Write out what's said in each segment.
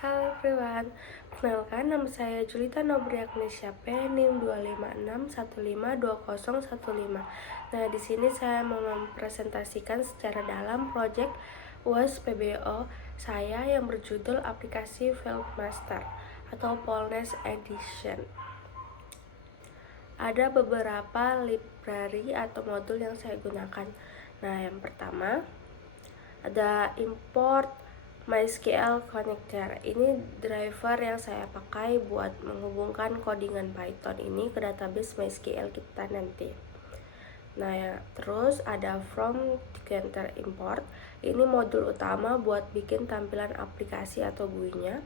Halo everyone, kenalkan nama saya Julita Nobri Agnesia P, NIM 256152015. Nah, di sini saya mau mempresentasikan secara dalam proyek UAS PBO saya yang berjudul aplikasi Fieldmaster atau Polnes Edition. Ada beberapa library atau modul yang saya gunakan. Nah, yang pertama ada import MySQL connector. Ini driver yang saya pakai buat menghubungkan codingan Python ini ke database MySQL kita nanti. Nah, ya, terus ada from Tkinter import. Ini modul utama buat bikin tampilan aplikasi atau GUI-nya.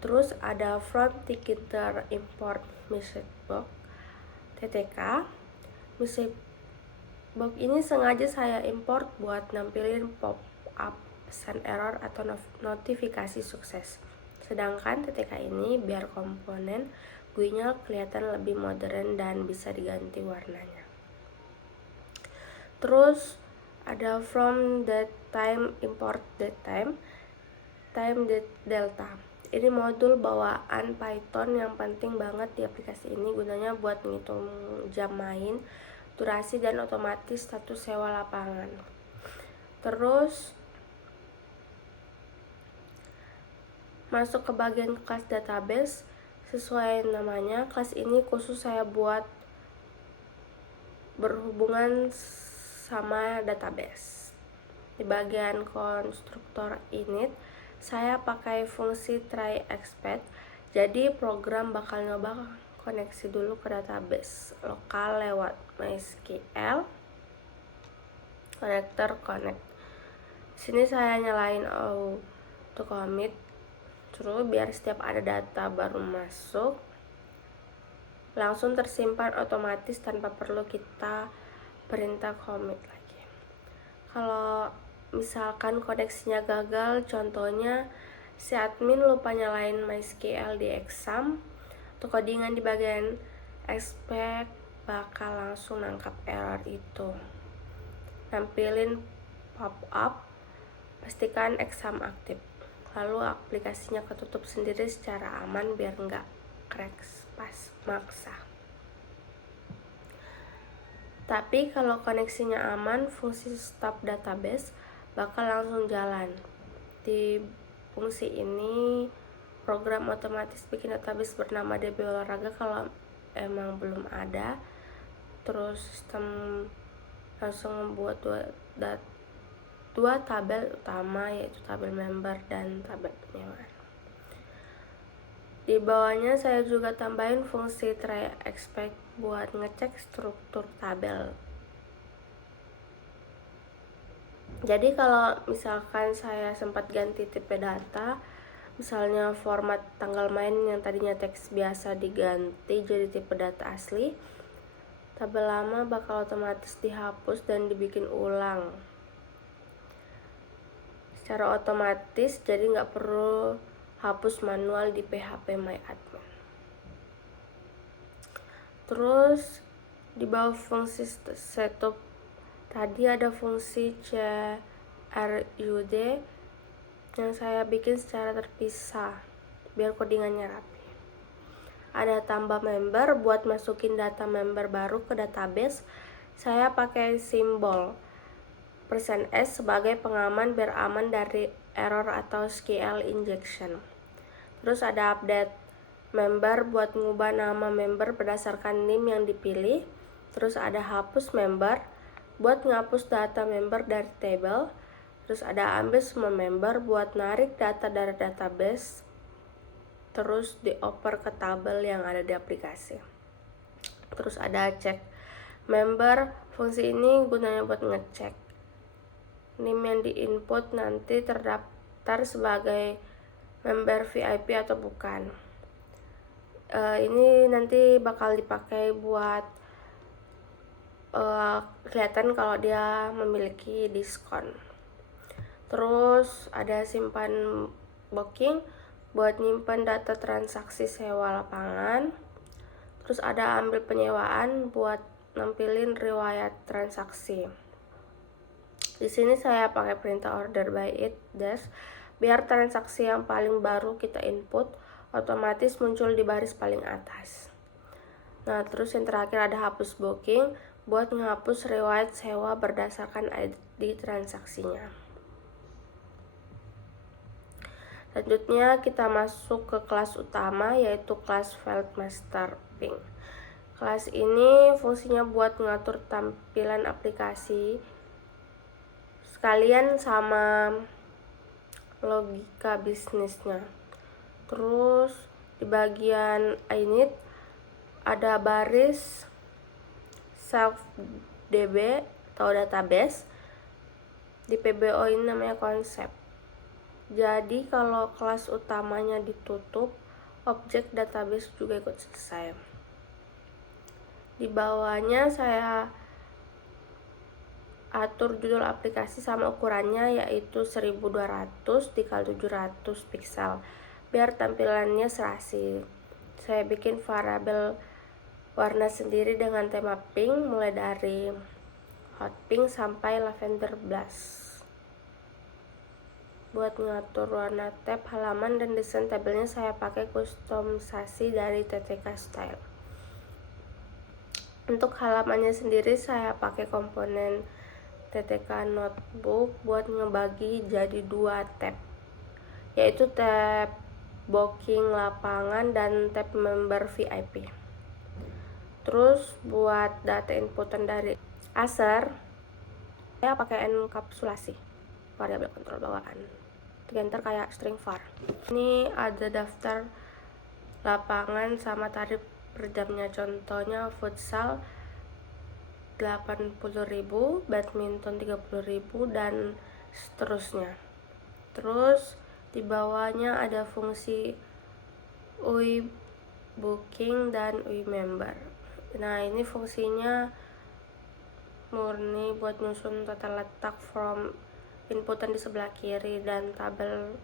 Terus ada from Tkinter import message box TTK. Message box ini sengaja saya import buat nampilin pop-up pesan error atau notifikasi sukses. Sedangkan TTK ini biar komponen GUI-nya kelihatan lebih modern dan bisa diganti warnanya. Terus ada from datetime import datetime delta. Ini modul bawaan Python yang penting banget di aplikasi ini, gunanya buat menghitung jam main, durasi, dan otomatis status sewa lapangan. Terus masuk ke bagian kelas database. Sesuai namanya, kelas ini khusus saya buat berhubungan sama database. Di bagian konstruktor init, saya pakai fungsi try expect. Jadi program bakal nyoba koneksi dulu ke database lokal lewat MySQL connector connect. Sini saya nyalain auto commit terus biar setiap ada data baru masuk langsung tersimpan otomatis tanpa perlu kita perintah commit lagi. Kalau misalkan koneksinya gagal, contohnya si admin lupa nyalain MySQL di exam atau codingan di bagian expect, bakal langsung nangkap error itu. Nampilin pop-up, pastikan exam aktif, lalu aplikasinya ketutup sendiri secara aman biar nggak crash pas maksa. Tapi kalau koneksinya aman, fungsi stop database bakal langsung jalan. Di fungsi ini program otomatis bikin database bernama DB olahraga kalau emang belum ada. Terus sistem langsung membuat dua tabel utama, yaitu tabel member dan tabel penyewaan. Di bawahnya saya juga tambahin fungsi try expect buat ngecek struktur tabel. Jadi kalau misalkan saya sempat ganti tipe data, misalnya format tanggal main yang tadinya teks biasa diganti jadi tipe data asli, tabel lama bakal otomatis dihapus dan dibikin ulang secara otomatis, jadi nggak perlu hapus manual di PHP MyAdmin. Terus di bawah fungsi setup tadi ada fungsi CRUD yang saya bikin secara terpisah biar codingannya rapi. Ada tambah member buat masukin data member baru ke database. Saya pakai simbol %S sebagai pengaman biar aman dari error atau SQL injection. Terus ada update member buat mengubah nama member berdasarkan NIM yang dipilih. Terus ada hapus member buat ngapus data member dari table. Terus ada ambil semua member buat narik data dari database terus dioper ke tabel yang ada di aplikasi. Terus ada cek member. Fungsi ini gunanya buat ngecek NIM yang diinput nanti terdaftar sebagai member VIP atau bukan. Ini nanti bakal dipakai buat kelihatan kalau dia memiliki diskon. Terus ada simpan booking buat nyimpan data transaksi sewa lapangan. Terus ada ambil penyewaan buat nampilin riwayat transaksi. Di sini saya pakai perintah order by it dash biar transaksi yang paling baru kita input otomatis muncul di baris paling atas. Nah, terus yang terakhir ada hapus booking buat menghapus riwayat sewa berdasarkan ID transaksinya. Selanjutnya kita masuk ke kelas utama, yaitu kelas FileMaster Ping. Kelas ini fungsinya buat mengatur tampilan aplikasi sekalian sama logika bisnisnya. Terus di bagian init ada baris self DB atau database. Di PBO ini namanya konsep. Jadi kalau kelas utamanya ditutup, objek database juga ikut selesai. Di bawahnya saya atur judul aplikasi sama ukurannya, yaitu 1200 x 700 pixel biar tampilannya serasi. Saya bikin variabel warna sendiri dengan tema pink, mulai dari hot pink sampai lavender blush. Buat mengatur warna tab, halaman, dan desain tabelnya saya pakai kustomisasi dari TTK Style. Untuk halamannya sendiri saya pakai komponen TTK Notebook buat ngebagi jadi 2 tab, yaitu tab booking lapangan dan tab member VIP. Terus buat data inputan dari Acer, saya pakai enkapsulasi variabel kontrol bawaan. Enter kayak string var. Ini ada daftar lapangan sama tarif per jamnya. Contohnya futsal 80.000, badminton 30.000, dan seterusnya. Terus di bawahnya ada fungsi UI booking dan UI member. Nah, ini fungsinya murni buat nyusun tata letak from inputan di sebelah kiri dan tabel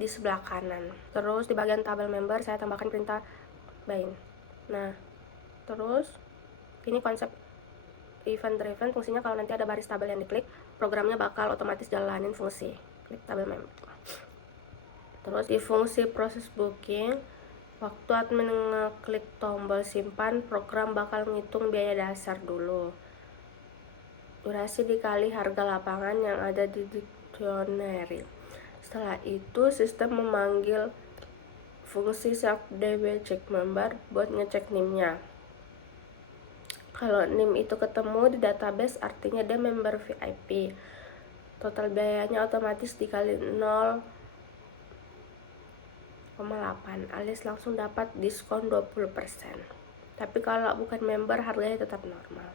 di sebelah kanan. Terus di bagian tabel member saya tambahkan perintah bind. Nah, terus ini konsep event driven, fungsinya kalau nanti ada baris tabel yang diklik, programnya bakal otomatis jalanin fungsi klik tabel member. Terus di fungsi proses booking, waktu admin ngeklik tombol simpan, program bakal ngitung biaya dasar dulu. Durasi dikali harga lapangan yang ada di dictionary. Setelah itu sistem memanggil fungsi self-db check member buat ngecek NIM-nya. Kalau NIM itu ketemu di database, artinya dia member VIP. Total biayanya otomatis dikali 0,8 alias langsung dapat diskon 20%. Tapi kalau bukan member, harganya tetap normal.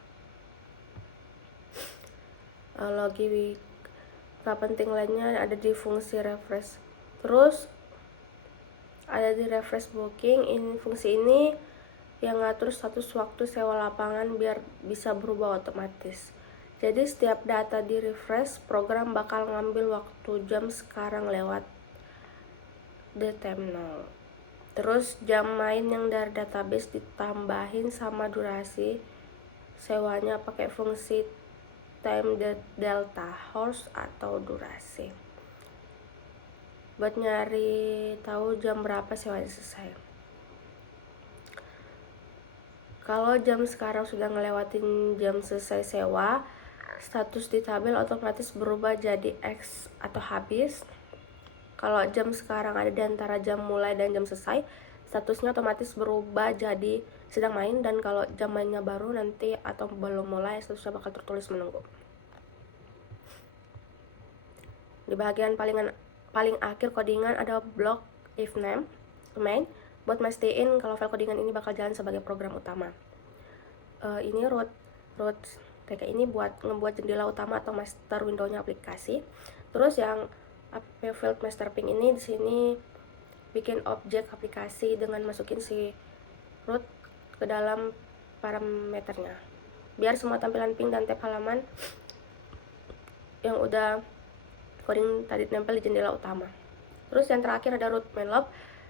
Logika penting lainnya ada di fungsi refresh. Terus ada di refresh booking. Fungsi ini yang ngatur status waktu sewa lapangan biar bisa berubah otomatis. Jadi setiap data di refresh, program bakal ngambil waktu jam sekarang lewat DTM 0. Terus jam main yang dari database ditambahin sama durasi sewanya pakai fungsi time delta horse atau durasi buat nyari tahu jam berapa sewa selesai. Kalau jam sekarang sudah ngelewatin jam selesai sewa, status di tabel otomatis berubah jadi X atau habis. Kalau jam sekarang ada di antara jam mulai dan jam selesai, statusnya otomatis berubah jadi sedang main, dan kalau jam mainnya baru nanti atau belum mulai, statusnya bakal tertulis menunggu. Di bagian paling akhir codingan ada blok if name main buat mastiin kalau file codingan ini bakal jalan sebagai program utama. Ini root TK ini buat ngebuat jendela utama atau master window-nya aplikasi. Terus yang field master ping ini di sini bikin objek aplikasi dengan masukin si root ke dalam parameternya, biar semua tampilan ping dan tab halaman yang udah coding tadi nempel di jendela utama. Terus yang terakhir ada root mainloop.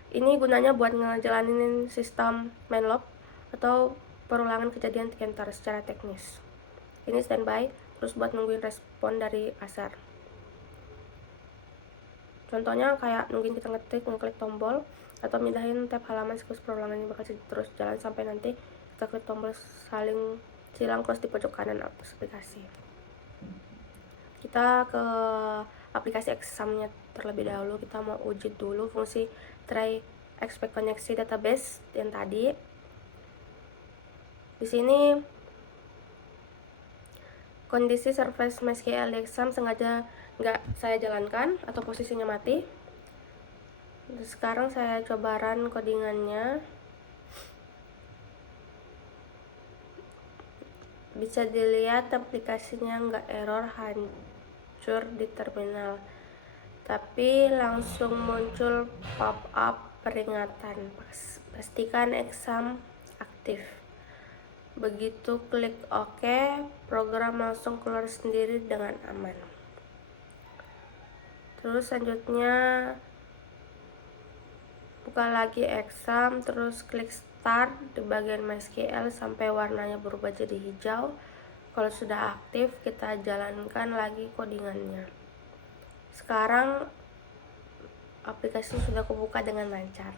Ini gunanya buat ngejalanin sistem mainloop atau perulangan kejadian Tkinter secara teknis. Ini standby, terus buat nungguin respon dari Acer. Contohnya kayak nungguin kita ngetik, ngeklik tombol, atau mindahin tab halaman siklus pengulaman ini bakal terus jalan sampai nanti kita klik tombol silang close di pojok kanan aplikasi. Kita ke aplikasi examnya terlebih dahulu. Kita mau uji dulu fungsi try expect koneksi database yang tadi. Di sini kondisi service MySQL exam sengaja nggak saya jalankan atau posisinya mati. Sekarang saya coba run codingannya. Bisa dilihat aplikasinya nggak error, hancur di terminal, tapi langsung muncul pop-up peringatan, pastikan exam aktif. Begitu klik OK, program langsung keluar sendiri dengan aman. Terus selanjutnya buka lagi exam, terus klik start di bagian MySQL sampai warnanya berubah jadi hijau. Kalau sudah aktif, kita jalankan lagi codingannya. Sekarang aplikasi sudah kubuka dengan lancar.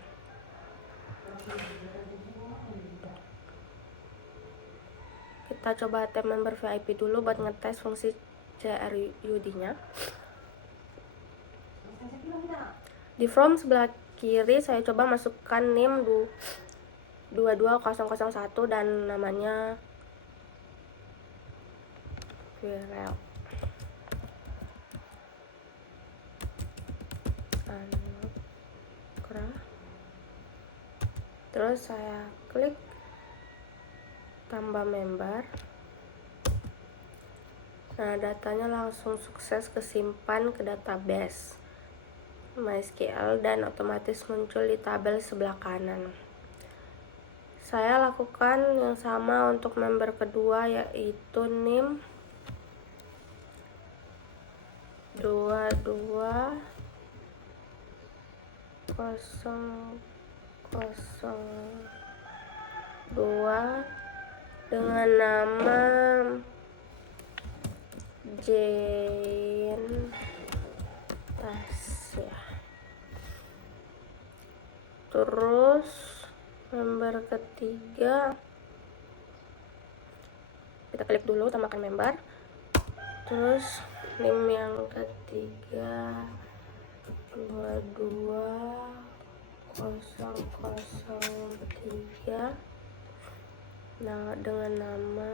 Kita coba tab member VIP dulu buat ngetes fungsi CRUD-nya. Di form sebelah kiri saya coba masukkan NIM 22001 dan namanya Virel. Terus saya klik tambah member. Nah, datanya langsung sukses kesimpan ke database MySQL dan otomatis muncul di tabel sebelah kanan. Saya lakukan yang sama untuk member kedua, yaitu NIM 22002 dengan nama Jane Tasya. Terus member ketiga kita klik dulu, tambahkan member. Terus NIM yang ketiga 22003, nah dengan nama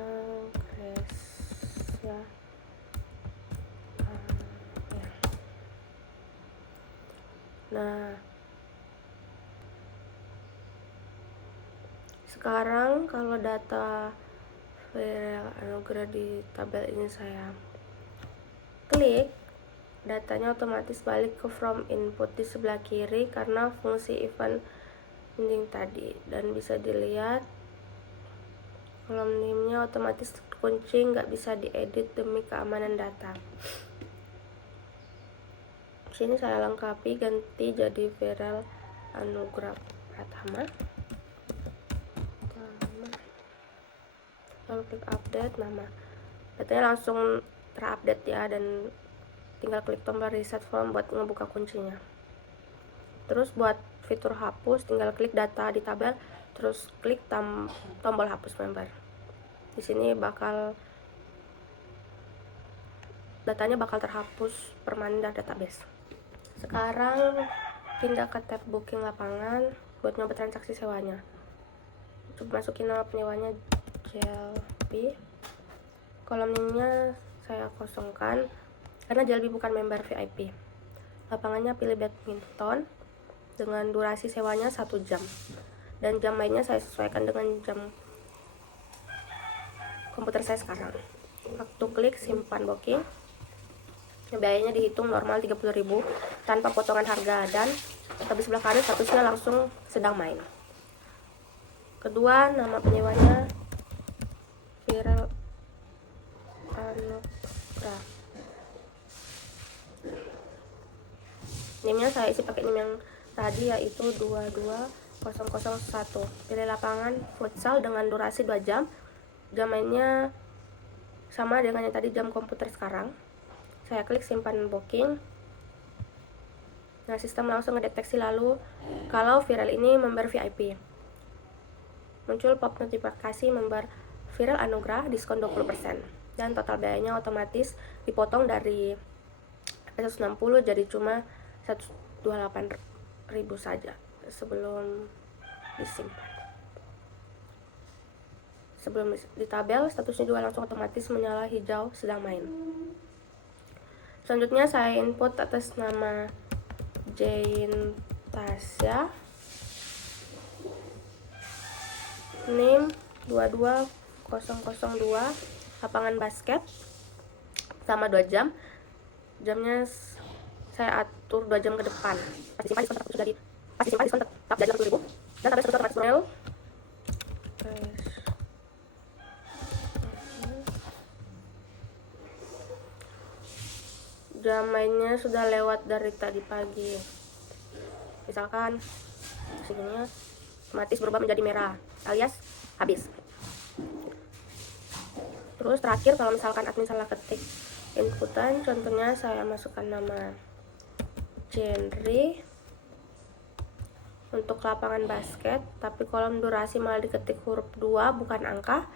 Gracia. Nah, sekarang kalau data Virel Anugrah di tabel ini saya klik, datanya otomatis balik ke from input di sebelah kiri karena fungsi event ending tadi, dan bisa dilihat kolom NIM-nya otomatis terkunci, nggak bisa diedit demi keamanan data. Sini saya lengkapi, ganti jadi Virel Anugrah Pratama. Lalu klik update nama. Datanya langsung terupdate ya, dan tinggal klik tombol reset form buat ngebuka kuncinya. Terus buat fitur hapus, tinggal klik data di tabel, terus klik tombol hapus member. Di sini datanya bakal terhapus permanen dari database. Sekarang pindah ke tab booking lapangan buat nyoba transaksi sewanya. Coba masukin nama penyewanya JLB. Kolom NIM-nya saya kosongkan karena JLB bukan member VIP. Lapangannya pilih badminton dengan durasi sewanya 1 jam, dan jam mainnya saya sesuaikan dengan jam komputer saya sekarang. Waktu klik simpan booking, biayanya dihitung normal 30.000 tanpa potongan harga, dan tab sebelah kanan statusnya langsung sedang main. Kedua, nama penyewanya Virel Anugrah. NIM-nya saya isi pakai NIM yang tadi, yaitu 22001. Pilih lapangan futsal dengan durasi 2 jam. Jam mainnya sama dengan yang tadi, jam komputer sekarang. Saya klik simpan booking. Nah, sistem langsung ngedeteksi lalu kalau viral ini member VIP. Muncul pop notifikasi member viral anugerah diskon 20%, dan total biayanya otomatis dipotong dari 160 jadi cuma 128.000 saja sebelum disimpan. Sebelum di tabel, statusnya juga langsung otomatis menyala hijau sedang main. Selanjutnya saya input atas nama Jane Tasya, name 22002, lapangan basket, sama 2 jam. Jamnya saya atur 2 jam ke depan. Pasti simpan diskon tetap dari 80.000, dan tabel status otomatis Brunel. Jam mainnya sudah lewat dari tadi pagi. Misalkan sinyalnya otomatis berubah menjadi merah alias habis. Terus terakhir, kalau misalkan admin salah ketik inputan, contohnya saya masukkan nama genre untuk lapangan basket, tapi kolom durasi malah diketik huruf 2 bukan angka,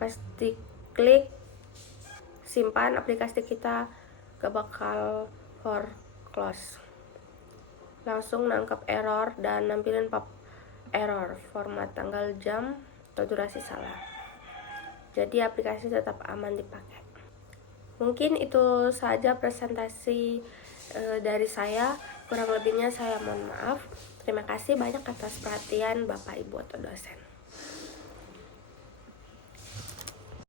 pasti klik simpan, aplikasi kita gak bakal close. Langsung nangkep error dan nampilin pop error, format tanggal, jam, atau durasi salah. Jadi aplikasi tetap aman dipakai. Mungkin itu saja presentasi dari saya. Kurang lebihnya saya mohon maaf. Terima kasih banyak atas perhatian Bapak Ibu atau dosen.